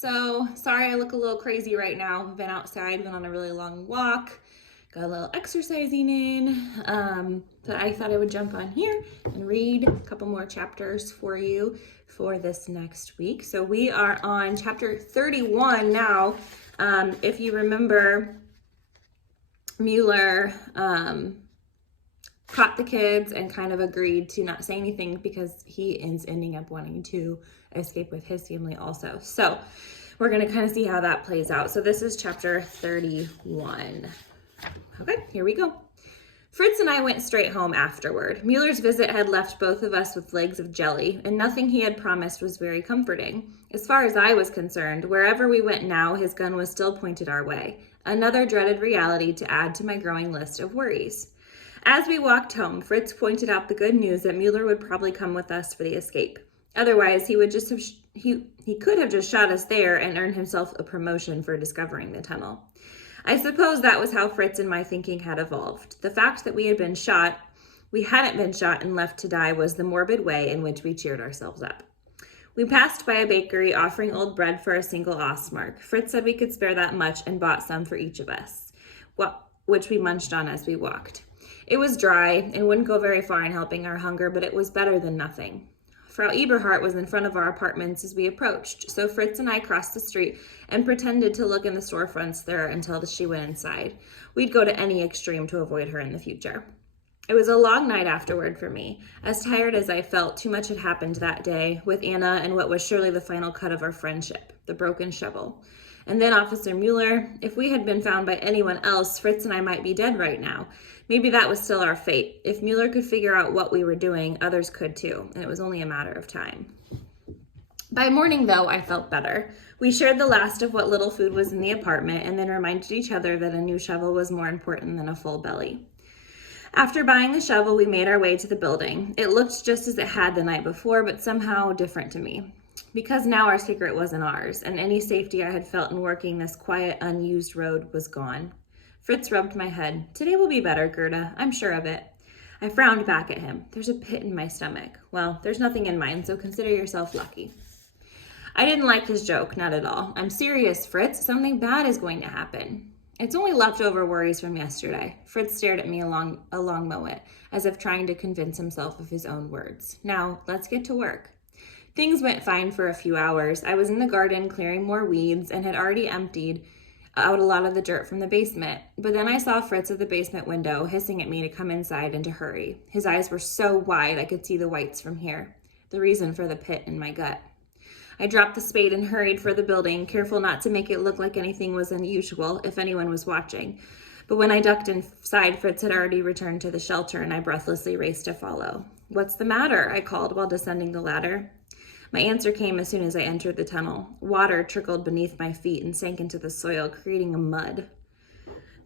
So sorry I look a little crazy right now. I've been outside, been on a really long walk, got a little exercising in, but I thought I would jump on here and read a couple more chapters for you for this next week. So we are on chapter 31 now. If you remember, Mueller caught the kids and kind of agreed to not say anything because he is ending up wanting to escape with his family also. So we're going to kind of see how that plays out. So this is chapter 31. Okay, here we go. Fritz and I went straight home afterward. Mueller's visit had left both of us with legs of jelly, and nothing he had promised was very comforting. As far as I was concerned, wherever we went now, his gun was still pointed our way. Another dreaded reality to add to my growing list of worries. As we walked home, Fritz pointed out the good news that Mueller would probably come with us for the escape. Otherwise, he would just have he could have just shot us there and earned himself a promotion for discovering the tunnel. I suppose that was how Fritz and my thinking had evolved. The fact that we hadn't been shot and left to die was the morbid way in which we cheered ourselves up. We passed by a bakery offering old bread for a single Ostmark. Fritz said we could spare that much and bought some for each of us, which we munched on as we walked. It was dry and wouldn't go very far in helping our hunger, but it was better than nothing. Frau Eberhardt was in front of our apartments as we approached, so Fritz and I crossed the street and pretended to look in the storefronts there until she went inside. We'd go to any extreme to avoid her in the future. It was a long night afterward for me. As tired as I felt, too much had happened that day with Anna and what was surely the final cut of our friendship, the broken shovel. And then Officer Mueller. If we had been found by anyone else, Fritz and I might be dead right now. Maybe that was still our fate. If Mueller could figure out what we were doing, others could too, and it was only a matter of time. By morning, though, I felt better. We shared the last of what little food was in the apartment and then reminded each other that a new shovel was more important than a full belly. After buying the shovel, we made our way to the building. It looked just as it had the night before, but somehow different to me. Because now our secret wasn't ours, and any safety I had felt in working this quiet, unused road was gone. Fritz rubbed my head. Today will be better, Gerda. I'm sure of it. I frowned back at him. There's a pit in my stomach. Well, there's nothing in mine, so consider yourself lucky. I didn't like his joke, not at all. I'm serious, Fritz. Something bad is going to happen. It's only leftover worries from yesterday. Fritz stared at me a long moment, as if trying to convince himself of his own words. Now, let's get to work. Things went fine for a few hours. I was in the garden clearing more weeds and had already emptied out a lot of the dirt from the basement. But then I saw Fritz at the basement window hissing at me to come inside and to hurry. His eyes were so wide I could see the whites from here, the reason for the pit in my gut. I dropped the spade and hurried for the building, careful not to make it look like anything was unusual if anyone was watching. But when I ducked inside, Fritz had already returned to the shelter and I breathlessly raced to follow. What's the matter? I called while descending the ladder. My answer came as soon as I entered the tunnel. Water trickled beneath my feet and sank into the soil, creating a mud.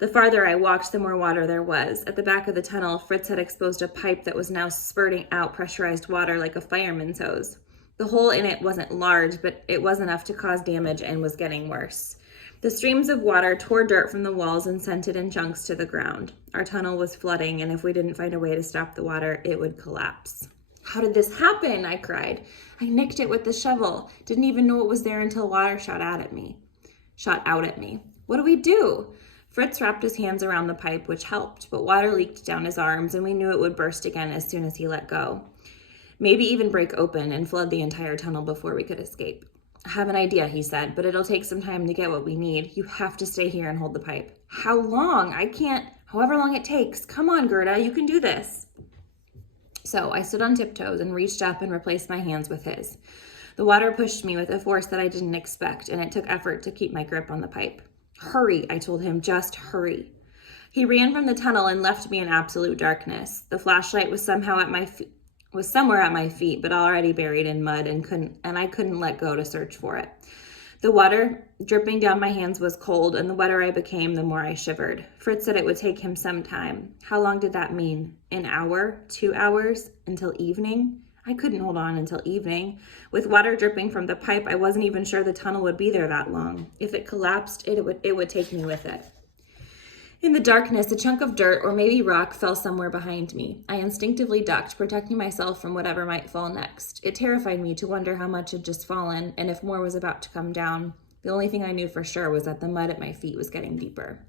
The farther I walked, the more water there was. At the back of the tunnel, Fritz had exposed a pipe that was now spurting out pressurized water like a fireman's hose. The hole in it wasn't large, but it was enough to cause damage and was getting worse. The streams of water tore dirt from the walls and sent it in chunks to the ground. Our tunnel was flooding, and if we didn't find a way to stop the water, it would collapse. How did this happen? I cried. I nicked it with the shovel. Didn't even know it was there until water shot out at me. What do we do? Fritz wrapped his hands around the pipe, which helped, but water leaked down his arms, and we knew it would burst again as soon as he let go. Maybe even break open and flood the entire tunnel before we could escape. I have an idea, he said, but it'll take some time to get what we need. You have to stay here and hold the pipe. How long? I can't. However long it takes. Come on, Gerda, you can do this. So I stood on tiptoes and reached up and replaced my hands with his. The water pushed me with a force that I didn't expect, and it took effort to keep my grip on the pipe. Hurry, I told him, just hurry. He ran from the tunnel and left me in absolute darkness. The flashlight was somewhere at my feet, but already buried in mud and I couldn't let go to search for it. The water dripping down my hands was cold, and the wetter I became, the more I shivered. Fritz said it would take him some time. How long did that mean? An hour? 2 hours? Until evening? I couldn't hold on until evening. With water dripping from the pipe, I wasn't even sure the tunnel would be there that long. If it collapsed, it would take me with it. In the darkness, a chunk of dirt or maybe rock fell somewhere behind me. I instinctively ducked, protecting myself from whatever might fall next. It terrified me to wonder how much had just fallen and if more was about to come down. The only thing I knew for sure was that the mud at my feet was getting deeper.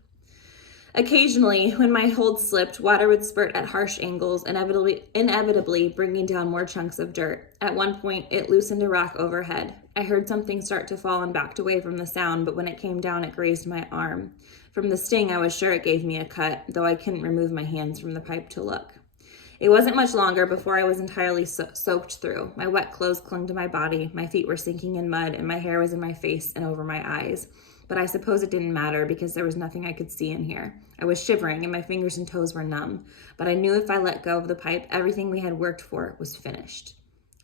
Occasionally, when my hold slipped, water would spurt at harsh angles, inevitably bringing down more chunks of dirt. At one point, it loosened a rock overhead. I heard something start to fall and backed away from the sound, but when it came down, it grazed my arm. From the sting, I was sure it gave me a cut, though I couldn't remove my hands from the pipe to look. It wasn't much longer before I was entirely soaked through. My wet clothes clung to my body, my feet were sinking in mud, and my hair was in my face and over my eyes. But I suppose it didn't matter because there was nothing I could see in here. I was shivering and my fingers and toes were numb, but I knew if I let go of the pipe, everything we had worked for was finished.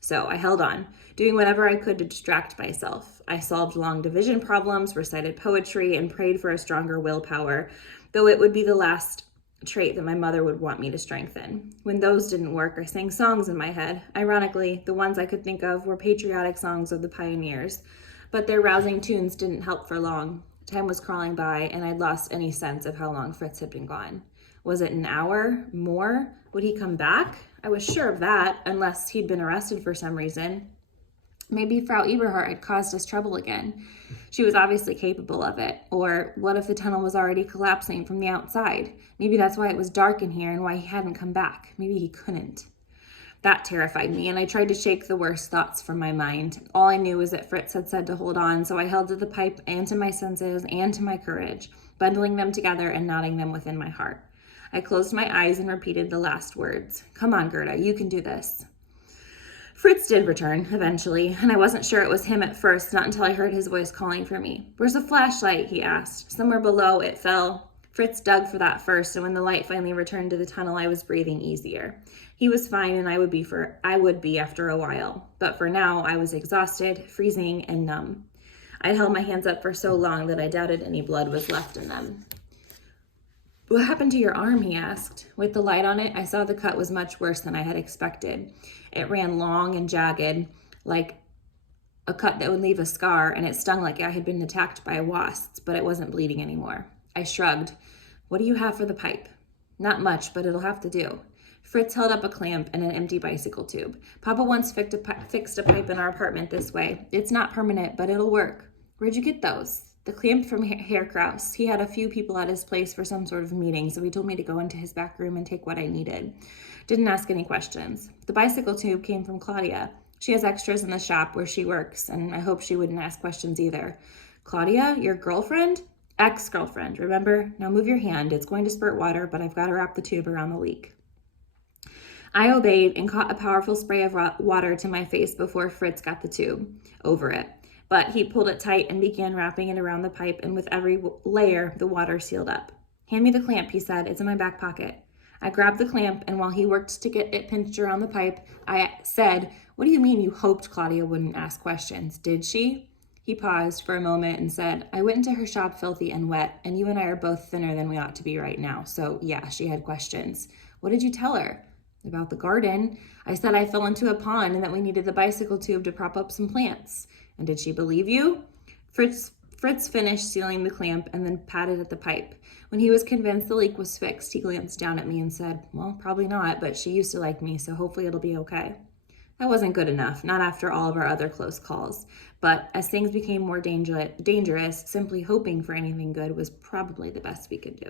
So I held on, doing whatever I could to distract myself. I solved long division problems, recited poetry, and prayed for a stronger willpower, though it would be the last trait that my mother would want me to strengthen. When those didn't work, I sang songs in my head. Ironically, the ones I could think of were patriotic songs of the pioneers, but their rousing tunes didn't help for long. Time was crawling by, and I'd lost any sense of how long Fritz had been gone. Was it an hour? More? Would he come back? I was sure of that, unless he'd been arrested for some reason. Maybe Frau Eberhardt had caused us trouble again. She was obviously capable of it. Or what if the tunnel was already collapsing from the outside? Maybe that's why it was dark in here and why he hadn't come back. Maybe he couldn't. That terrified me, and I tried to shake the worst thoughts from my mind. All I knew was that Fritz had said to hold on, so I held to the pipe and to my senses and to my courage, bundling them together and knotting them within my heart. I closed my eyes and repeated the last words. Come on, Gerda, you can do this. Fritz did return, eventually, and I wasn't sure it was him at first, not until I heard his voice calling for me. Where's the flashlight? He asked. Somewhere below, it fell. Fritz dug for that first, and when the light finally returned to the tunnel, I was breathing easier. He was fine, and I would be after a while. But for now, I was exhausted, freezing, and numb. I'd held my hands up for so long that I doubted any blood was left in them. What happened to your arm? He asked. With the light on it, I saw the cut was much worse than I had expected. It ran long and jagged, like a cut that would leave a scar, and it stung like I had been attacked by wasps, but it wasn't bleeding anymore. I shrugged. What do you have for the pipe? Not much, but it'll have to do. Fritz held up a clamp and an empty bicycle tube. Papa once fixed a pipe in our apartment this way. It's not permanent, but it'll work. Where'd you get those? The clamp from Herr Kraus. He had a few people at his place for some sort of meeting, so he told me to go into his back room and take what I needed. Didn't ask any questions. The bicycle tube came from Claudia. She has extras in the shop where she works, and I hope she wouldn't ask questions either. Claudia, your girlfriend? Ex-girlfriend, remember? Now move your hand. It's going to spurt water, but I've got to wrap the tube around the leak. I obeyed and caught a powerful spray of water to my face before Fritz got the tube over it. But he pulled it tight and began wrapping it around the pipe, and with every layer, the water sealed up. Hand me the clamp, he said. It's in my back pocket. I grabbed the clamp, and while he worked to get it pinched around the pipe, I said, What do you mean you hoped Claudia wouldn't ask questions? Did she? He paused for a moment and said, I went into her shop filthy and wet, and you and I are both thinner than we ought to be right now. So yeah, she had questions. What did you tell her? About the garden. I said I fell into a pond and that we needed the bicycle tube to prop up some plants. And did she believe you? Fritz finished sealing the clamp and then patted at the pipe. When he was convinced the leak was fixed, he glanced down at me and said, Well, probably not, but she used to like me, so hopefully it'll be okay. That wasn't good enough, not after all of our other close calls. But as things became more dangerous, simply hoping for anything good was probably the best we could do.